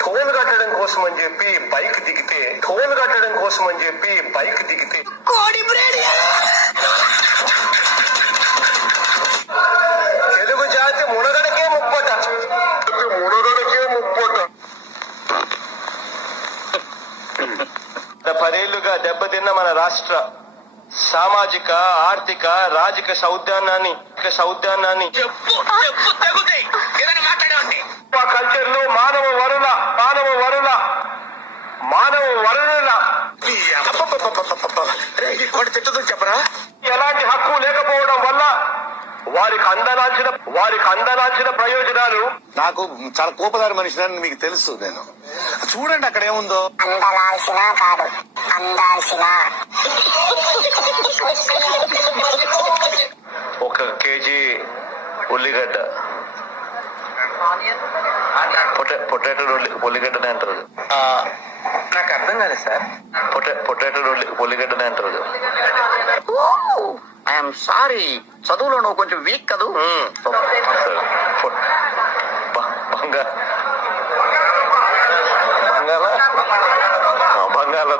Toll కట్టడం కోసం అని చెప్పి బైక్ దిగితే తెలుగు జాతి మునగడకే ముప్పట. పదేళ్లుగా దెబ్బతిన్న మన రాష్ట్ర సామాజిక ఆర్థిక రాజకీయ సౌద్యానాన్ని కల్చర్ లో మానవ వనరుల చెప్పరా ఎలాంటి హక్కు లేకపోవడం వల్ల వారికి అందనాల్సిన ప్రయోజనాలు. నాకు చాలా కోపదారి మనిషిని మీకు తెలుసు. నేను చూడండి అక్కడ ఏముందో. అందలాల్సిన కాదు, అందాల్సిన. 1 కేజీ ఉల్లిగడ్డ, పొటాటో ఉల్లిగడ్డనే అంటారు. నాకు అర్థం కాలేదు సార్. పొటాటో ఉల్లిగడ్డనే అంటారు. ఐఎమ్ సారీ, చదువులో నువ్వు కొంచెం వీక్ కదూ. బంగాళ